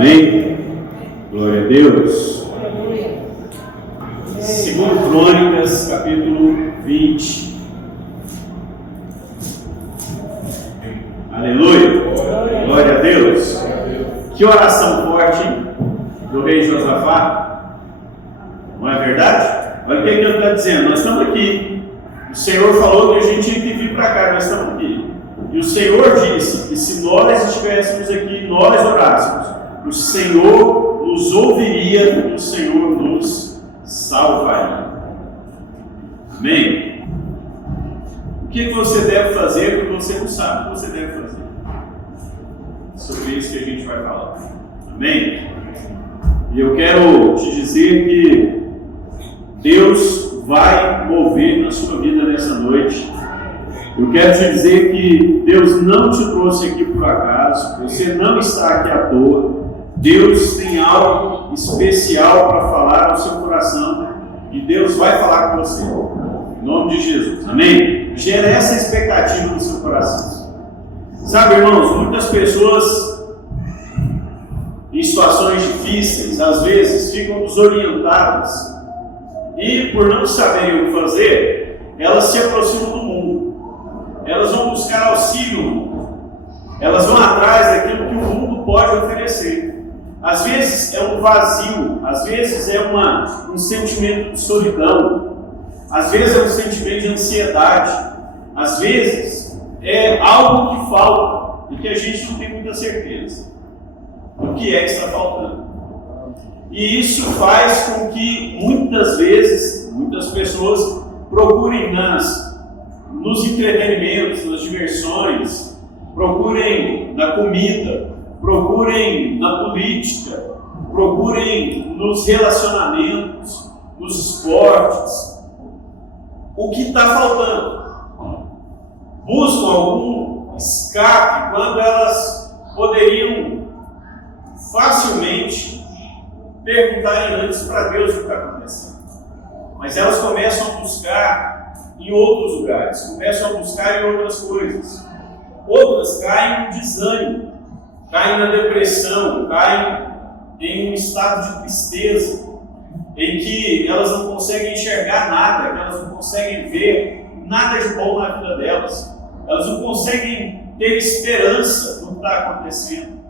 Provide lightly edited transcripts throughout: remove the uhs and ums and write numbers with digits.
Amém? Glória a Deus. Segundo Crônicas, capítulo 20. Aleluia. Glória a Deus. Que oração forte, hein? Do rei Josafá. Não é verdade? Olha o que ele está dizendo. Nós estamos aqui. O Senhor falou que a gente tinha que vir para cá. Nós estamos aqui. E o Senhor disse que se nós estivéssemos aqui, nós orássemos, o Senhor nos ouviria e o Senhor nos salvaria. Amém? O que você deve fazer que você não sabe o que você deve fazer? Sobre isso que a gente vai falar. Amém? E eu quero te dizer que Deus vai mover na sua vida nessa noite. Eu quero te dizer que Deus não te trouxe aqui por acaso, você não está aqui à toa. Deus tem algo especial para falar ao seu coração e Deus vai falar com você, em nome de Jesus, amém? Gera essa expectativa no seu coração. Sabe, irmãos, muitas pessoas em situações difíceis, às vezes, ficam desorientadas e, por não saberem o que fazer, elas se aproximam do mundo. Elas vão buscar auxílio, elas vão atrás daquilo que o mundo pode oferecer. Às vezes é um vazio, às vezes é um sentimento de solidão, às vezes é um sentimento de ansiedade, às vezes é algo que falta e que a gente não tem muita certeza do que é que está faltando. E isso faz com que muitas vezes, muitas pessoas procurem nos entretenimentos, nas diversões, procurem na comida, procurem na política, procurem nos relacionamentos, nos esportes. O que está faltando? Buscam algum escape quando elas poderiam facilmente perguntarem antes para Deus o que está acontecendo. Mas elas começam a buscar em outros lugares, começam a buscar em outras coisas. Outras caem no desânimo, caem na depressão, caem em um estado de tristeza, em que elas não conseguem enxergar nada, que elas não conseguem ver nada de bom na vida delas, elas não conseguem ter esperança no que está acontecendo.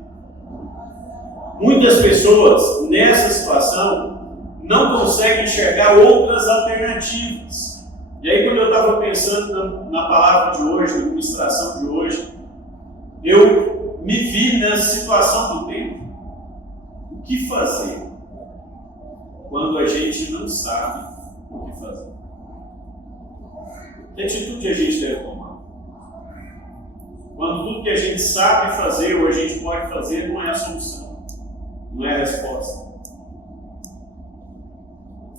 Muitas pessoas nessa situação não conseguem enxergar outras alternativas. E aí, quando eu estava pensando na palavra de hoje, na ministração de hoje, eu me vi nessa situação do tempo. O que fazer quando a gente não sabe o que fazer? Que atitude a gente deve tomar? Quando tudo que a gente sabe fazer ou a gente pode fazer não é a solução, não é a resposta.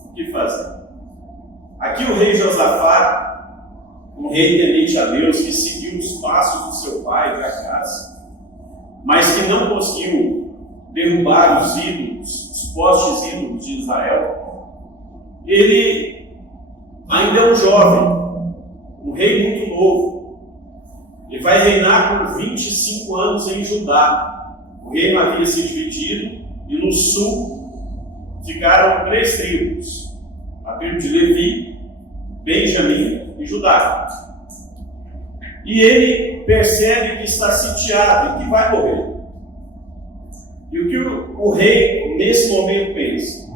O que fazer? Aqui o rei Josafá, um rei temente a Deus, que seguiu os passos do seu pai de Acaz, mas que não conseguiu derrubar os ídolos, os postes ídolos de Israel. Ele ainda é um jovem, um rei muito novo. Ele vai reinar por 25 anos em Judá. O reino havia se dividido e no sul ficaram 3 tribos. A tribo de Levi, Benjamim e Judá. E ele percebe que está sitiado e que vai morrer. E o que o rei nesse momento pensa?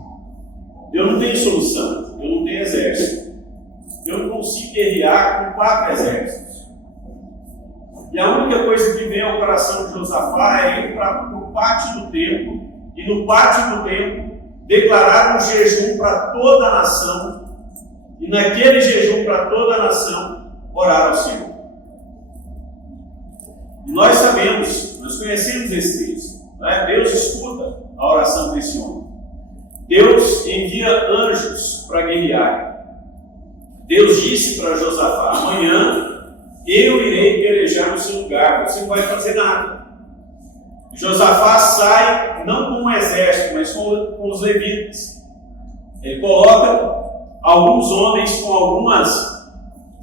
Eu não tenho solução, eu não tenho exército, eu não consigo guerrear com 4 exércitos. E a única coisa que vem ao coração de Josafá é ir para o pátio do templo, e no pátio do templo declarar um jejum para toda a nação, e naquele jejum para toda a nação, orar ao Senhor. E nós sabemos, nós conhecemos esse texto, não é? Deus escuta a oração desse homem. Deus envia anjos para guerrear. Deus disse para Josafá: amanhã eu irei pelejar no seu lugar, você não vai fazer nada. Josafá sai não com um exército, mas com os levitas. Ele coloca alguns homens com algumas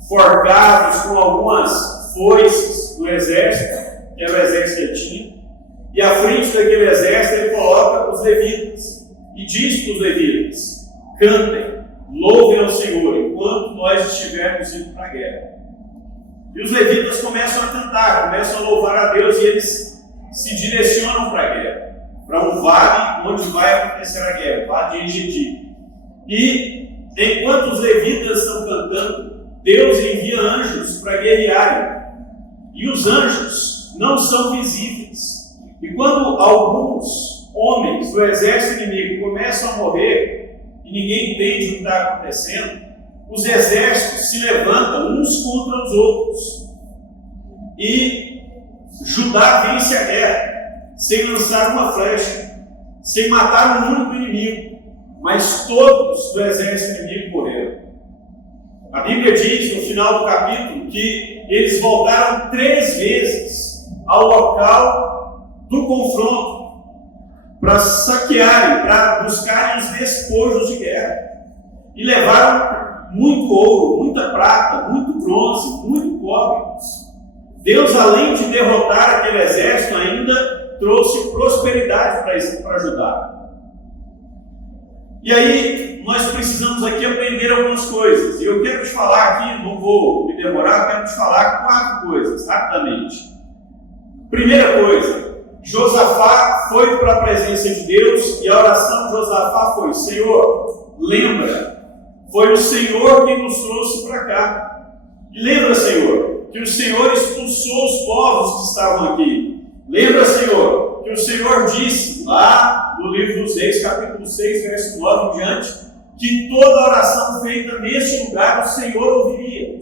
forcados, com algumas foices do exército, que era o exército que ele tinha, e à frente daquele exército ele coloca os levitas e diz para os levitas: cantem, louvem ao Senhor enquanto nós estivermos indo para a guerra. E os levitas começam a cantar, começam a louvar a Deus e eles se direcionam para a guerra, para um vale onde vai acontecer a guerra, o vale de Engedi. E enquanto os levitas estão cantando, Deus envia anjos para guerrearem. E os anjos não são visíveis. E quando alguns homens do exército inimigo começam a morrer e ninguém entende o que está acontecendo, os exércitos se levantam uns contra os outros. E Judá vence a guerra sem lançar uma flecha, sem matar um único inimigo, mas todos do exército inimigo morreram. A Bíblia diz no final do capítulo que eles voltaram 3 vezes ao local do confronto para saquearem, para buscarem os despojos de guerra. E levaram muito ouro, muita prata, muito bronze, muito cobre. Deus, além de derrotar aquele exército, ainda trouxe prosperidade para Judá. E aí, nós precisamos aqui aprender algumas coisas. E eu quero te falar aqui, não vou me demorar, quero te falar 4 coisas, rapidamente. Primeira coisa, Josafá foi para a presença de Deus e a oração de Josafá foi: Senhor, lembra, foi o Senhor que nos trouxe para cá. E lembra, Senhor, que o Senhor expulsou os povos que estavam aqui. Lembra, Senhor, que o Senhor disse lá no livro dos Reis, capítulo 6, verso 9 em diante, que toda oração feita neste lugar o Senhor ouviria.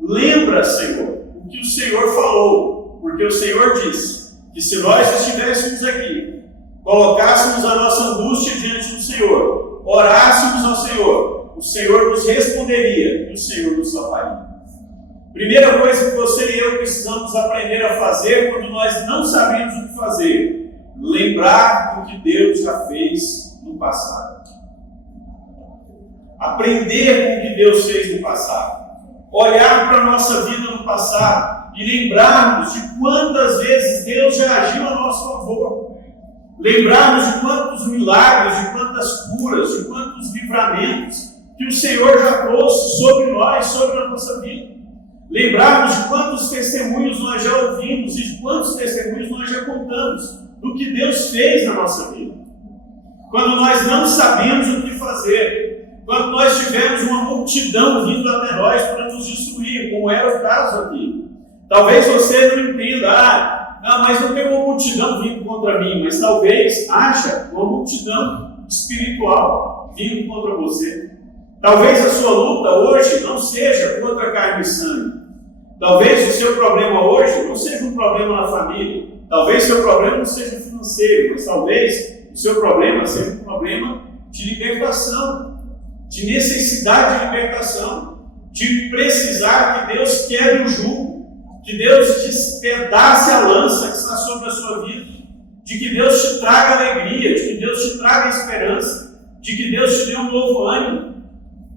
Lembra, Senhor, o que o Senhor falou, porque o Senhor disse que se nós estivéssemos aqui, colocássemos a nossa angústia diante do Senhor, orássemos ao Senhor, o Senhor nos responderia e o Senhor nos salvaria. Primeira coisa que você e eu precisamos aprender a fazer quando nós não sabemos o que fazer: lembrar do que Deus já fez no passado. Aprender com o que Deus fez no passado. Olhar para a nossa vida no passado e lembrarmos de quantas vezes Deus já agiu a nosso favor. Lembrarmos de quantos milagres, de quantas curas, de quantos livramentos que o Senhor já trouxe sobre nós, sobre a nossa vida. Lembrarmos de quantos testemunhos nós já ouvimos e de quantos testemunhos nós já contamos do que Deus fez na nossa vida. Quando nós não sabemos o que fazer, quando nós tivemos uma multidão vindo até nós para nos destruir, como era o caso aqui. Talvez você não entenda, mas não tem uma multidão vindo contra mim, mas talvez haja uma multidão espiritual vindo contra você. Talvez a sua luta hoje não seja contra carne e sangue. Talvez o seu problema hoje não seja um problema na família. Talvez o seu problema não seja financeiro, mas talvez o seu problema seja um problema de libertação, de necessidade de libertação, de precisar que Deus quebre o jugo, que Deus despedace a lança que está sobre a sua vida, de que Deus te traga alegria, de que Deus te traga esperança, de que Deus te dê um novo ânimo,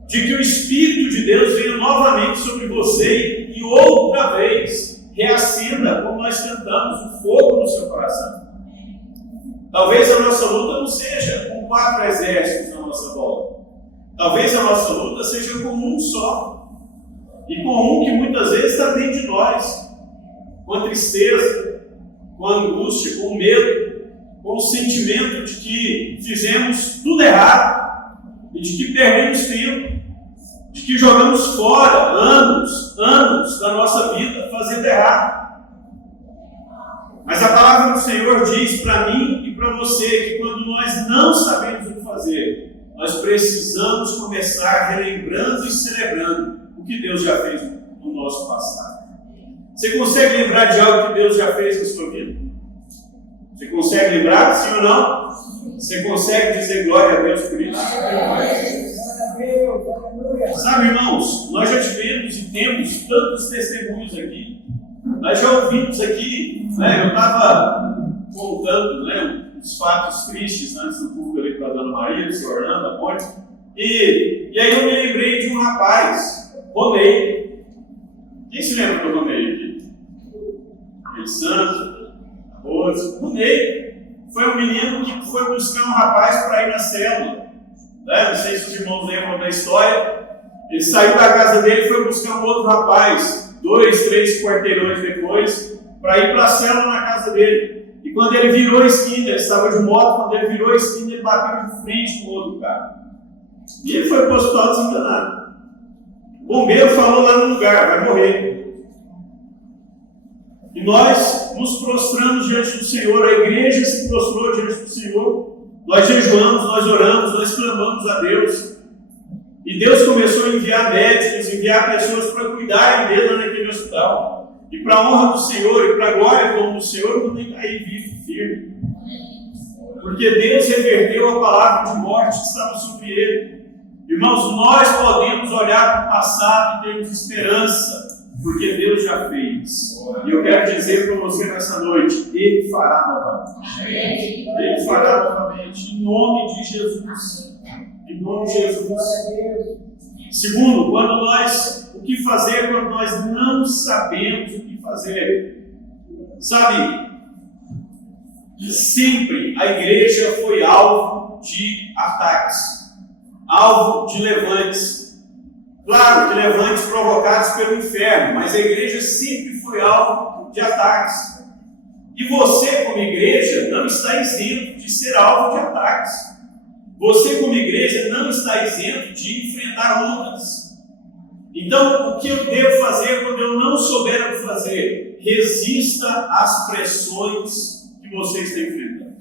de que o Espírito de Deus venha novamente sobre você e outra vez reacenda, como nós cantamos, o fogo no seu coração. Talvez a nossa luta não seja com 4 exércitos na nossa volta. Talvez a nossa luta seja com um só. E com um que muitas vezes está dentro de nós. Com a tristeza, com a angústia, com o medo, com o sentimento de que fizemos tudo errado e de que perdemos tempo, de que jogamos fora anos da nossa vida fazendo errado. Mas a palavra do Senhor diz para mim e para você que quando nós não sabemos o que fazer, nós precisamos começar relembrando e celebrando o que Deus já fez no nosso passado. Você consegue lembrar de algo que Deus já fez na sua vida? Você consegue lembrar, sim ou não? Você consegue dizer glória a Deus por isso? Sabe, irmãos, nós já tivemos e temos tantos testemunhos aqui. Nós já ouvimos aqui, eu estava contando os fatos tristes antes do culto ali para a Dona Maria, do Sr. Orlando, a Ponte. E aí eu me lembrei de um rapaz, Ronei. Quem se lembra do Ronei aqui? Aquele santo, Ronei. foi um menino que foi buscar um rapaz para ir na célula. Não sei se os irmãos lembram da história. Ele saiu da casa dele e foi buscar um outro rapaz, 2, 3 quarteirões depois, para ir para a célula na casa dele. E quando ele virou a esquina, ele estava de moto, quando ele virou a esquina, ele bateu de frente com o outro cara. E ele foi para o hospital desenganado. O bombeiro falou lá no lugar, vai morrer. E nós nos prostramos diante do Senhor, a igreja se prostrou diante do Senhor, nós jejuamos, nós oramos, nós clamamos a Deus. E Deus começou a enviar médicos, enviar pessoas para cuidarem dele lá naquele hospital. E para a honra do Senhor e para a glória do nome do Senhor, eu nem caí vivo, firme. Porque Deus reverteu a palavra de morte que estava sobre ele. Irmãos, nós podemos olhar para o passado e termos esperança, porque Deus já fez. E eu quero dizer para você nessa noite, Ele fará novamente. Ele fará novamente, em nome de Jesus. Em nome de Jesus. Segundo, o que fazer quando nós não sabemos o que fazer? Sabe, sempre a igreja foi alvo de ataques, alvo de levantes. Claro, de levantes provocados pelo inferno, mas a igreja sempre foi alvo de ataques. E você, como igreja, não está isento de ser alvo de ataques. Você, como igreja, não está isento de enfrentar lutas. Então, o que eu devo fazer quando eu não souber o que fazer? Resista às pressões que você está enfrentando.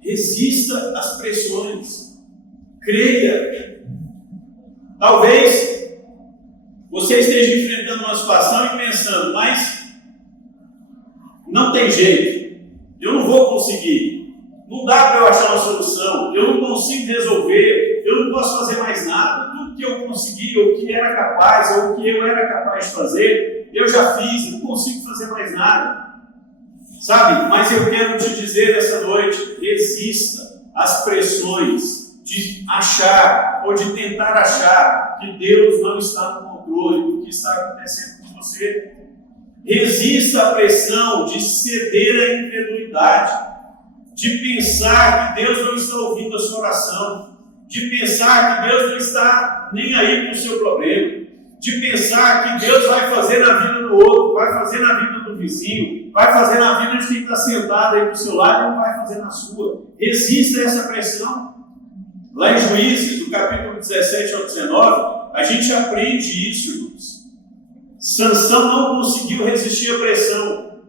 Resista às pressões. Creia. Talvez você esteja enfrentando uma situação e pensando, mas não tem jeito, eu não vou conseguir, não dá para eu achar uma solução, eu não consigo resolver, eu não posso fazer mais nada, tudo que eu consegui, ou que era capaz, ou que eu era capaz de fazer, eu já fiz, eu não consigo fazer mais nada. Sabe, mas eu quero te dizer essa noite, resista às pressões de achar ou de tentar achar que Deus não está no controle do que está acontecendo com você. Resista à pressão de ceder à incredulidade, de pensar que Deus não está ouvindo a sua oração, de pensar que Deus não está nem aí com o seu problema, de pensar que Deus vai fazer na vida do outro, vai fazer na vida do vizinho, vai fazer na vida de quem está sentado aí do seu lado e não vai fazer na sua. Resista a essa pressão. Lá em Juízes, do capítulo 17 ao 19, a gente aprende isso, irmãos. Sansão não conseguiu resistir à pressão.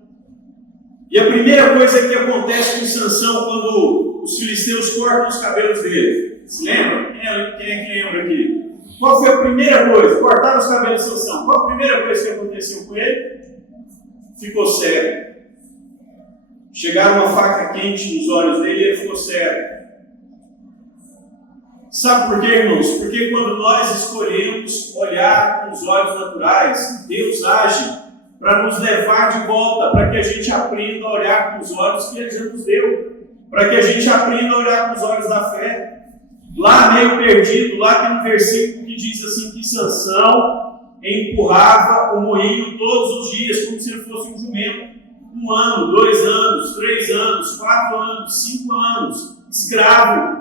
E a primeira coisa que acontece com Sansão quando os filisteus cortam os cabelos dele, se lembra? Quem é que lembra aqui? Qual foi a primeira coisa? Cortaram os cabelos de Sansão. Qual a primeira coisa que aconteceu com ele? Ficou cego. Chegaram uma faca quente nos olhos dele e ele ficou cego. Sabe por quê, irmãos? Porque quando nós escolhemos olhar com os olhos naturais, Deus age para nos levar de volta, para que a gente aprenda a olhar com os olhos que Ele já nos deu, para que a gente aprenda a olhar com os olhos da fé. Lá meio perdido, lá tem um versículo que diz assim que Sansão empurrava o moinho todos os dias, como se ele fosse um jumento. 1 ano, 2 anos, 3 anos, 4 anos, 5 anos, escravo.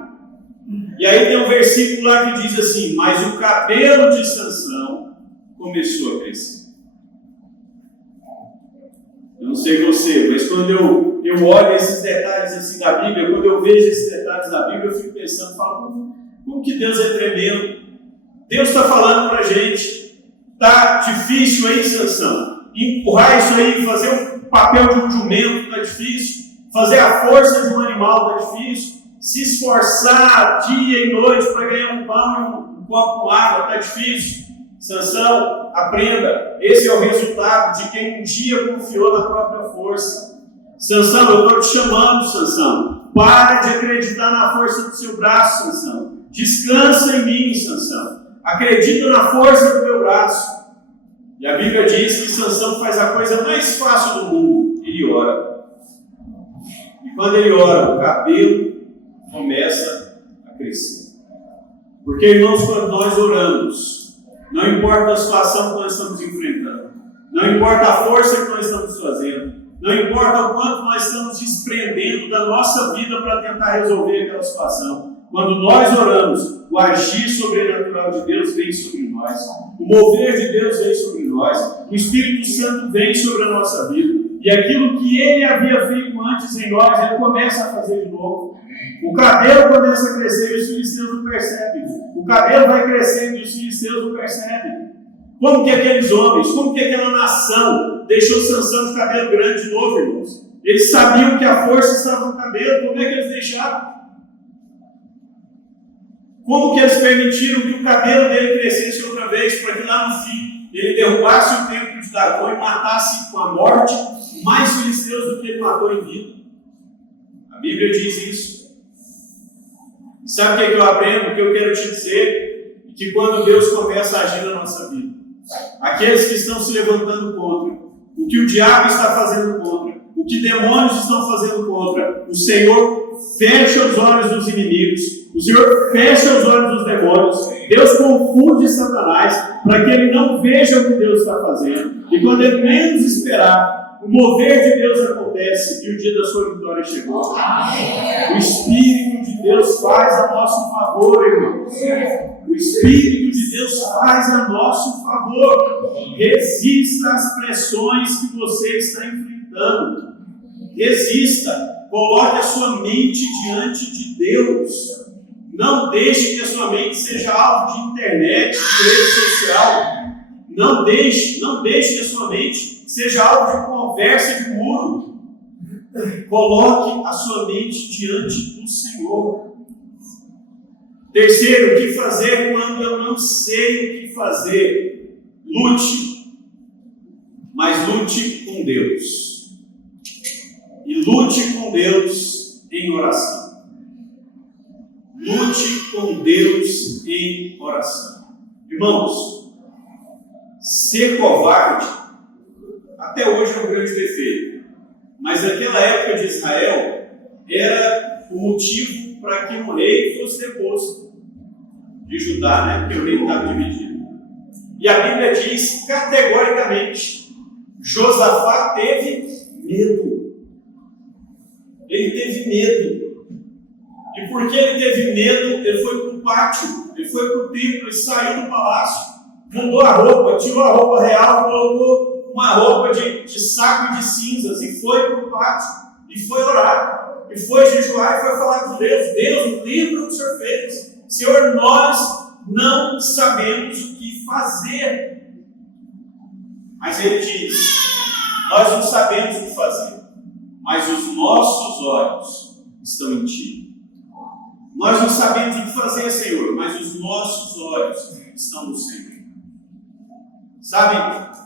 E aí tem um versículo lá que diz assim, mas o cabelo de Sansão começou a crescer. Eu não sei você, mas quando eu olho esses detalhes assim da Bíblia, quando eu vejo esses detalhes da Bíblia, eu fico pensando, como que Deus é tremendo. Deus está falando para a gente, está difícil aí, Sansão, empurrar isso aí, fazer o papel de um jumento está difícil, fazer a força de um animal está difícil, se esforçar dia e noite para ganhar um pão e um copo com água está difícil. Sansão, aprenda, esse é o resultado de quem um dia confiou na própria força. Sansão, eu estou te chamando, Sansão, para de acreditar na força do seu braço, Sansão, descansa em mim, Sansão, acredita na força do meu braço. E a Bíblia diz que Sansão faz a coisa mais fácil do mundo, ele ora. E quando ele ora, o cabelo começa a crescer. Porque, irmãos, quando nós oramos, não importa a situação que nós estamos enfrentando, não importa a força que nós estamos fazendo, Não importa o quanto nós estamos desprendendo da nossa vida para tentar resolver aquela situação. Quando nós oramos, o agir sobrenatural de Deus vem sobre nós. O mover de Deus vem sobre nós. O Espírito Santo vem sobre a nossa vida. E aquilo que Ele havia feito antes em nós, Ele começa a fazer de novo. O cabelo começa a crescer e os filisteus não percebem. O cabelo vai crescendo e os filisteus não percebem. Como que aqueles homens, como que aquela nação deixou Sansão de cabelo grande de novo, irmãos? Eles sabiam que a força estava no cabelo. Como é que eles deixaram? Como que eles permitiram que o cabelo dele crescesse outra vez, para que lá no fim ele derrubasse o templo de Dagon e matasse com a morte mais filisteus do que ele matou em vida? A Bíblia diz isso. Sabe o que eu aprendo? O que eu quero te dizer? Que quando Deus começa a agir na nossa vida, aqueles que estão se levantando contra, o que o diabo está fazendo contra, o que demônios estão fazendo contra, o Senhor fecha os olhos dos inimigos, o Senhor fecha os olhos dos demônios, Deus confunde Satanás para que ele não veja o que Deus está fazendo, e quando ele menos esperar, o mover de Deus acontece e o dia da sua vitória chegou. O Espírito de Deus faz a nosso favor, irmãos. O Espírito de Deus faz a nosso favor. Resista às pressões que você está enfrentando. Resista. Coloque a sua mente diante de Deus. Não deixe que a sua mente seja alvo de internet, de rede social. Não deixe que a sua mente seja alvo de conversa de muro. Coloque a sua mente diante do Senhor. Terceiro, o que fazer quando eu não sei o que fazer? Lute, mas lute com Deus. E lute com Deus em oração. Lute com Deus em oração. Irmãos, ser covarde, até hoje é um grande defeito. Mas naquela época de Israel, era o motivo para que o rei fosse deposto. De Judá, né? Porque o rei estava dividido. E a Bíblia diz categoricamente: Josafá teve medo. Ele teve medo. E porque ele teve medo, ele foi para o pátio, ele foi para o templo, ele saiu do palácio, mudou a roupa, tirou a roupa real, colocou uma roupa de saco de cinzas e foi para o pátio, e foi orar, e foi jejuar e foi falar com Deus: Deus, lembra o que o Senhor fez. Senhor, nós não sabemos o que fazer. Mas ele diz: nós não sabemos o que fazer, mas os nossos olhos estão em Ti. Nós não sabemos o que fazer, Senhor, mas os nossos olhos estão no Senhor. Sabe,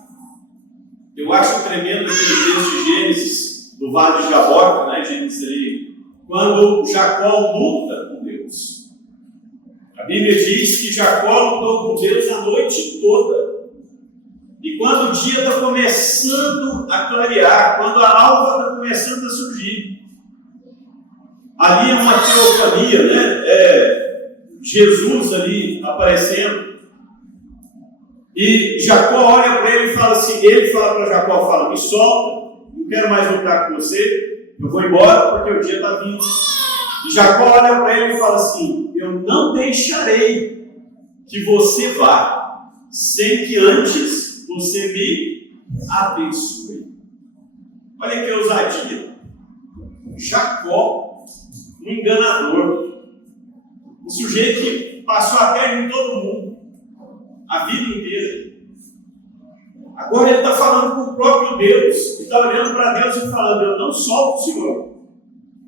eu acho tremendo aquele texto de Gênesis, do Vale de Jaboque, né, Gênesis ali, quando Jacó luta com Deus. A Bíblia diz que Jacó lutou com Deus a noite toda. E quando o dia está começando a clarear, quando a alva está começando a surgir, ali é uma teofania, né? Jesus ali aparecendo. E Jacó olha para ele e fala assim, ele fala para Jacó, fala: me solta, não quero mais lutar com você, eu vou embora porque o dia está vindo. E Jacó olha para ele e fala assim: eu não deixarei que você vá, sem que antes você me abençoe. Olha que ousadia. Jacó, um enganador, um sujeito que passou a perna em todo mundo, a vida inteira. Agora ele está falando com o próprio Deus, e está olhando para Deus e falando: eu não solto o Senhor,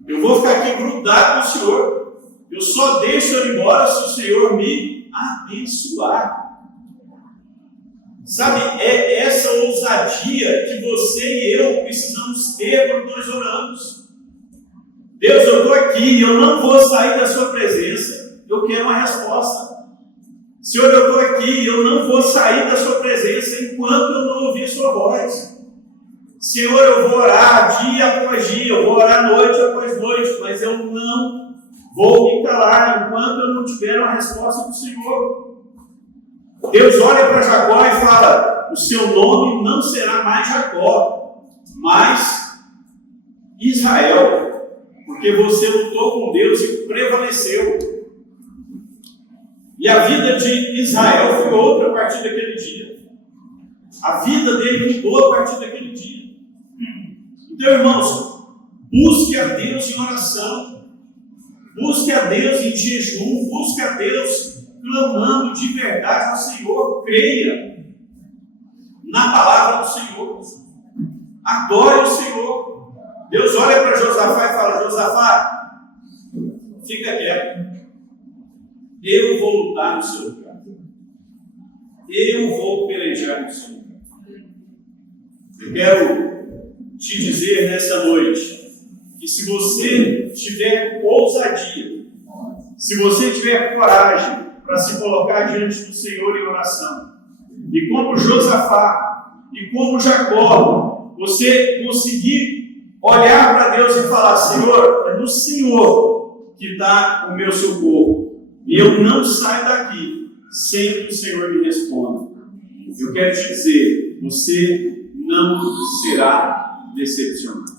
eu vou ficar aqui grudado no Senhor, eu só deixo ele embora se o Senhor me abençoar. Sabe, é essa ousadia que você e eu precisamos ter quando nós oramos. Deus, eu estou aqui, eu não vou sair da sua presença, eu quero uma resposta. Senhor, eu estou aqui, eu não vou sair da sua presença enquanto eu não ouvir sua voz. Senhor, eu vou orar dia após dia, eu vou orar noite após noite, mas eu não vou me calar enquanto eu não tiver uma resposta do Senhor. Deus olha para Jacó e fala: o seu nome não será mais Jacó, mas Israel, porque você lutou com Deus e prevaleceu. E a vida de Israel foi outra a partir daquele dia. A vida dele mudou a partir daquele dia. Então, irmãos, busque a Deus em oração, busque a Deus em jejum, busque a Deus clamando de verdade ao Senhor, creia na palavra do Senhor, adore o Senhor. Deus olha para Josafá e fala: Josafá, fica quieto, eu vou lutar no seu lugar, eu vou pelejar no seu lugar. Eu quero te dizer nessa noite que se você tiver ousadia, se você tiver coragem para se colocar diante do Senhor em oração, e como Josafá e como Jacó, você conseguir olhar para Deus e falar: Senhor, é do Senhor que está o meu socorro, e eu não saio daqui sem que o Senhor me responda. Eu quero te dizer, você não será decepcionado.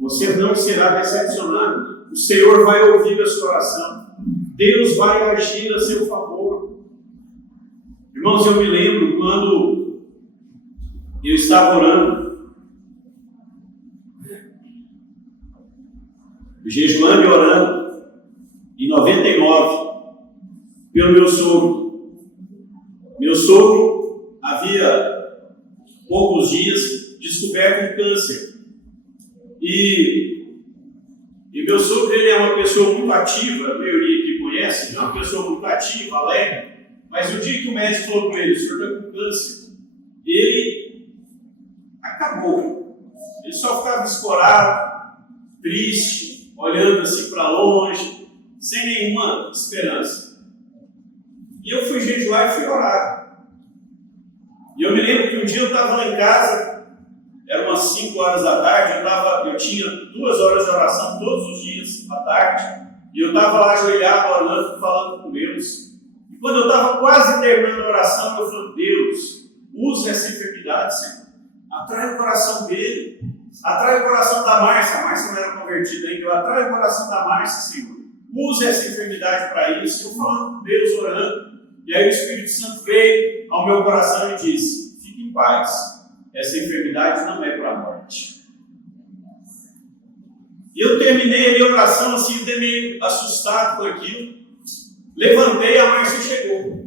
Você não será decepcionado. O Senhor vai ouvir a sua oração. Deus vai agir a seu favor. Irmãos, eu me lembro quando eu estava orando, jejuando e orando, em 99, pelo meu sogro. Meu sogro havia poucos dias descoberto um câncer. E meu sogro, ele é uma pessoa muito ativa, a maioria que conhece, é uma pessoa muito ativa, alegre. Mas o dia que o médico falou para ele: o senhor está com câncer, ele acabou. Ele só ficava escorado, triste, olhando assim para longe, sem nenhuma esperança. E eu fui jejuar e fui orar. E eu me lembro que um dia eu estava lá em casa, eram umas 5 horas da tarde, eu tinha 2 horas de oração todos os dias à tarde, e eu estava lá ajoelhado, orando, falando com Deus. E quando eu estava quase terminando a oração, eu falei: Deus, usa essa enfermidade, Senhor. Atrai o coração dele, atrai o coração da Márcia. A Márcia não era convertida ainda. Eu atrai o coração da Márcia, Senhor. Usa essa enfermidade para isso. Eu falando com Deus, orando. E aí o Espírito Santo veio ao meu coração e disse: fique em paz, essa enfermidade não é para a morte. E eu terminei a oração assim, até meio assustado com aquilo. Levantei, a Márcia chegou.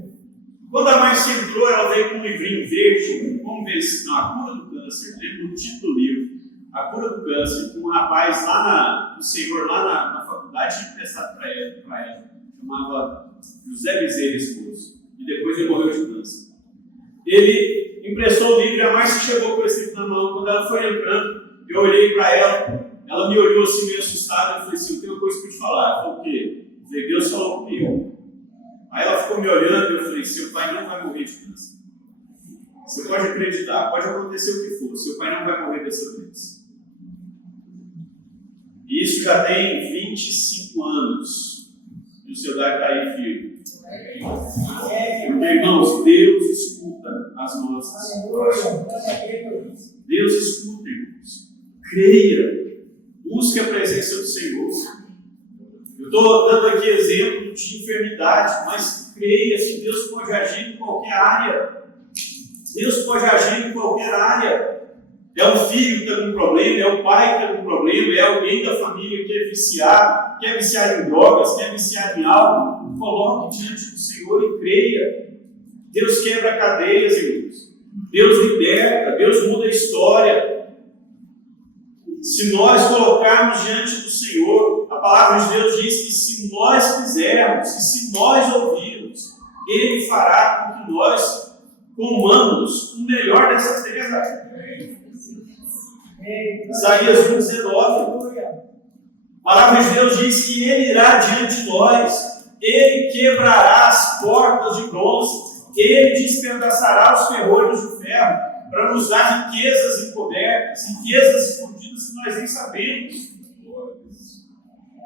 Quando a Márcia entrou, ela veio com um livrinho verde. Vamos ver se não, a cura do câncer. Lembra o título do livro: A Cura do Câncer. Com um rapaz lá no Senhor, lá na faculdade, tinha emprestado para ela. Chamava José Bezerra, esposo. E depois ele morreu de câncer. Ele emprestou o livro e a Márcia chegou com esse livro na mão. Quando ela foi entrando, eu olhei para ela. Ela me olhou assim meio assustada. Eu falei assim: eu tenho uma coisa para te falar. Ela falou: o quê? Eu falei: Deus falou comigo. Aí ela ficou me olhando e eu falei: seu pai não vai morrer de câncer. Você pode acreditar, pode acontecer o que for, seu pai não vai morrer dessa vez. E isso já tem 25 anos. E o seu Dai está aí firme. Porque, irmãos, Deus escuta as nossas orações. Deus escuta, irmãos. Creia. Busque a presença do Senhor. Eu estou dando aqui exemplo de enfermidade, mas creia que Deus pode agir em qualquer área. Deus pode agir em qualquer área. É um filho que está com problema, é um pai que está com problema, é alguém da família que é viciado em drogas, quer viciado em algo. Coloque diante do Senhor e creia. Deus quebra cadeias, irmãos. Deus liberta, Deus muda a história. Se nós colocarmos diante do Senhor, a palavra de Deus diz que se nós quisermos, e se nós ouvirmos, Ele fará com que nós comamos o melhor dessa terra. Isaías 1,19. A palavra de Deus diz que Ele irá diante de nós, Ele quebrará as portas de bronze, Ele despedaçará os ferrolhos de ferro, para nos dar riquezas encobertas, riquezas escondidas que nós nem sabemos.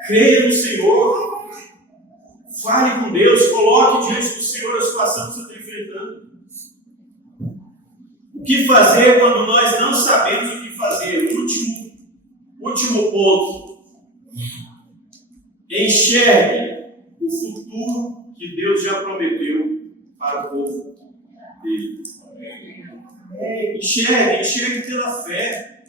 Creia no Senhor, fale com Deus, coloque diante do Senhor a situação que você está enfrentando. O que fazer quando nós não sabemos o que fazer? Último ponto. Enxergue o futuro que Deus já prometeu para o povo dele. Enxergue pela fé.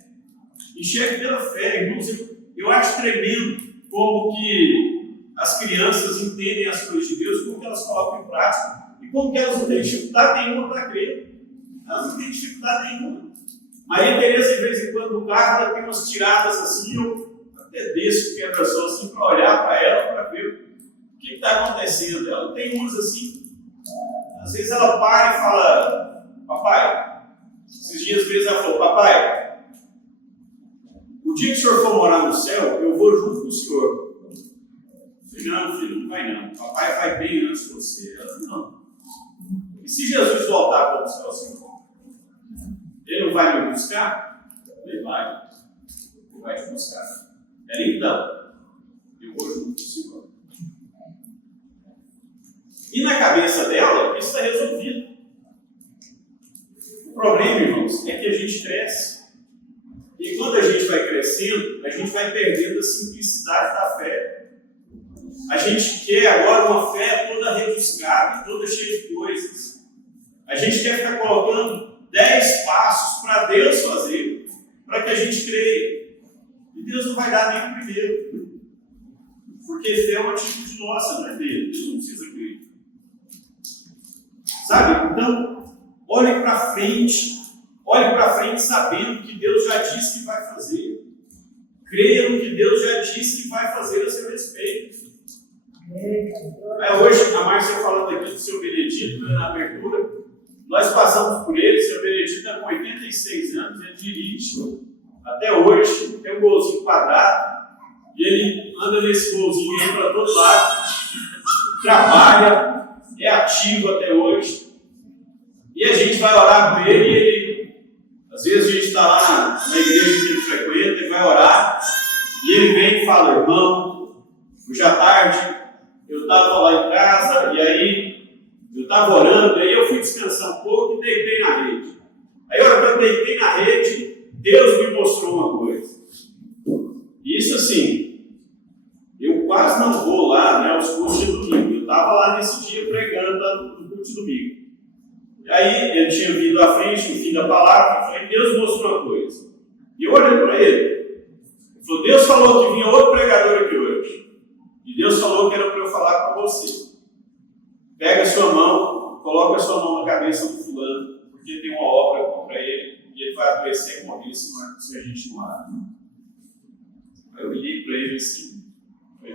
Enxergue pela fé, irmãos. Eu acho tremendo como que as crianças entendem as coisas de Deus, como que elas colocam em prática e como que elas não têm dificuldade nenhuma para crer. Elas não têm dificuldade nenhuma. Maria Teresa, de vez em quando, no carro, ela tem umas tiradas assim, eu até desço o quebra-sol assim para olhar para ela, para ver o que está acontecendo. Ela tem umas assim, às vezes ela para e fala: papai, esses dias vezes ela falou: papai, o dia que o senhor for morar no céu, eu vou junto com o senhor. Eu falei: não, filho, não vai não. Papai vai bem antes de você. Ela falou: não. E se Jesus voltar para o céu assim? Ele não vai me buscar? Ele vai. Ele vai te buscar. Então, eu vou junto com o senhor. E na cabeça dela, isso está resolvido. O problema, irmãos, é que a gente cresce. E quando a gente vai crescendo, a gente vai perdendo a simplicidade da fé. A gente quer agora uma fé toda rebuscada, toda cheia de coisas. A gente quer ficar colocando 10 passos para Deus fazer, para que a gente creia. E Deus não vai dar nem o primeiro. Porque fé é uma atitude nossa, não é dele. Deus não precisa crer. Sabe? Então, olhe para frente. Olhe para frente sabendo que Deus já disse que vai fazer. Creia no que Deus já disse que vai fazer a seu respeito. Hoje, a Márcia falando aqui do seu Benedito, na abertura, nós passamos por ele. Seu Benedito está com 86 anos, ele dirige até hoje, tem um golzinho quadrado, e ele anda nesse golzinho aí para todo lado, trabalha, é ativo até hoje, e a gente vai orar por ele, e ele, às vezes a gente está lá na igreja que ele frequenta, e vai orar, e ele vem e fala: irmão, hoje à tarde eu estava lá em casa, e aí eu estava orando, e aí eu fui descansar um pouco e deitei na rede. Aí, a hora que eu deitei na rede, Deus me mostrou uma coisa. E isso assim, eu quase não vou lá, né, aos cultos de domingo. Eu estava lá nesse dia pregando no culto de domingo. E aí, ele tinha vindo à frente, no fim da palavra, eu falei: Deus mostrou uma coisa. E eu olhei para ele. Ele falou: Deus falou que vinha outro pregador aqui hoje. E Deus falou que era para eu falar com você. Pega a sua mão, coloca a sua mão na cabeça do fulano, porque tem uma obra contra ele, e ele vai adoecer e morrer se a gente não orar. Aí eu olhei para ele assim,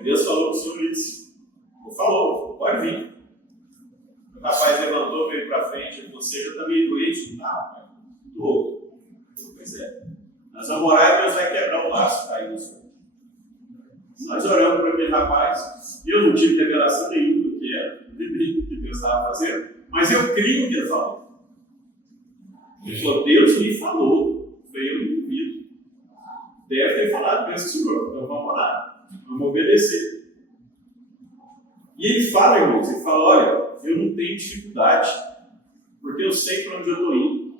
Deus falou com o senhor isso. Ele falou: pode vir. O rapaz levantou, veio para frente, ele falou: você já está meio doente? Não, pai, estou. Pois é. Nós vamos orar e Deus vai quebrar o laço, tá aí no senhor. Nós oramos para aquele rapaz, eu não tive revelação nenhuma do que era, nem do que Deus estava fazendo, mas eu creio no que ele falou. Ele falou: Deus me falou, eu não duvido. Deve ter falado mesmo, senhor, então vamos orar, vamos obedecer. E ele fala, irmãos, ele fala: olha, eu não tenho dificuldade, porque eu sei para onde eu estou indo.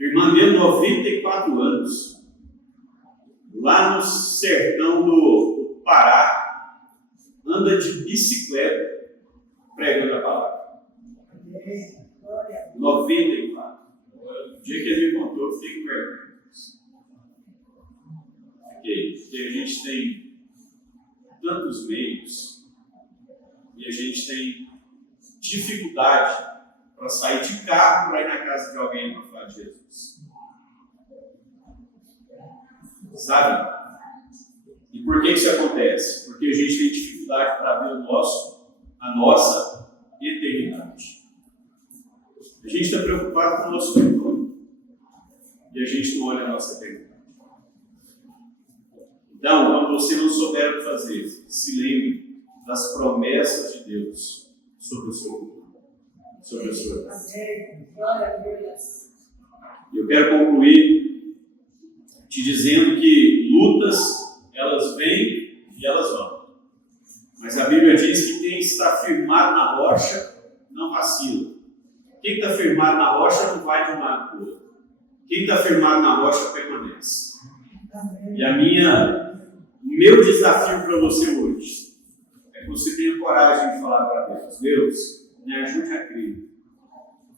Irmã dele, 94 anos, lá no sertão do Pará, anda de bicicleta pregando a palavra. 94. O dia que ele me contou, eu fiquei com vergonha. Porque a gente tem tantos meios e a gente tem dificuldade para sair de carro para ir na casa de alguém para falar de Jesus. Sabe? E por que isso acontece? Porque a gente tem dificuldade para ver a nossa eternidade. A gente está preocupado com o nosso retorno e a gente não olha a nossa eternidade. Então, quando você não souber o que fazer, se lembre das promessas de Deus sobre o seu futuro, sobre a sua vida. Eu quero concluir te dizendo que lutas, elas vêm e elas vão. Mas a Bíblia diz que quem está firmado na rocha não vacila. Quem está firmado na rocha não vai de um lado para o outro. Quem está firmado na rocha permanece. E meu desafio para você hoje é que você tenha coragem de falar para Deus: Deus, me ajude a crer,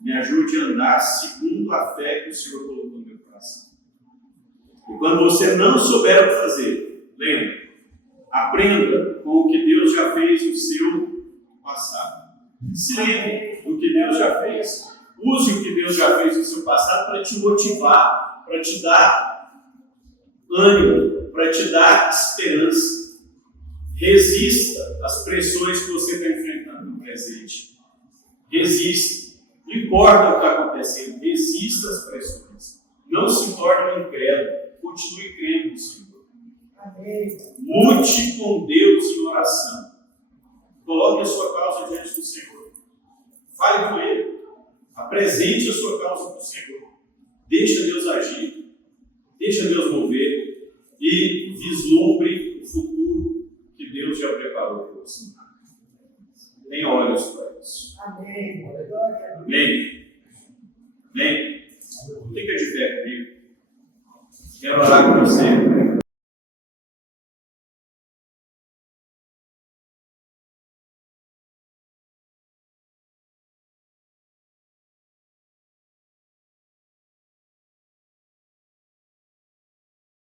me ajude a andar segundo a fé que o Senhor colocou no meu coração. E quando você não souber o que fazer, lembre, aprenda com o que Deus já fez no seu passado. Se lembre do que Deus já fez. Use o que Deus já fez no seu passado para te motivar, para te dar ânimo, para te dar esperança. Resista às pressões que você está enfrentando no presente. Resista. Não importa o que está acontecendo, resista às pressões. Não se torne um incrédulo. Continue crendo no Senhor. Lute com Deus em oração. Coloque a sua causa diante do Senhor. Fale com Ele. Apresente a sua causa para o Senhor. Deixa Deus agir. Deixa Deus mover. E vislumbre o futuro que Deus já preparou para você. Tenha olhos para isso. Amém.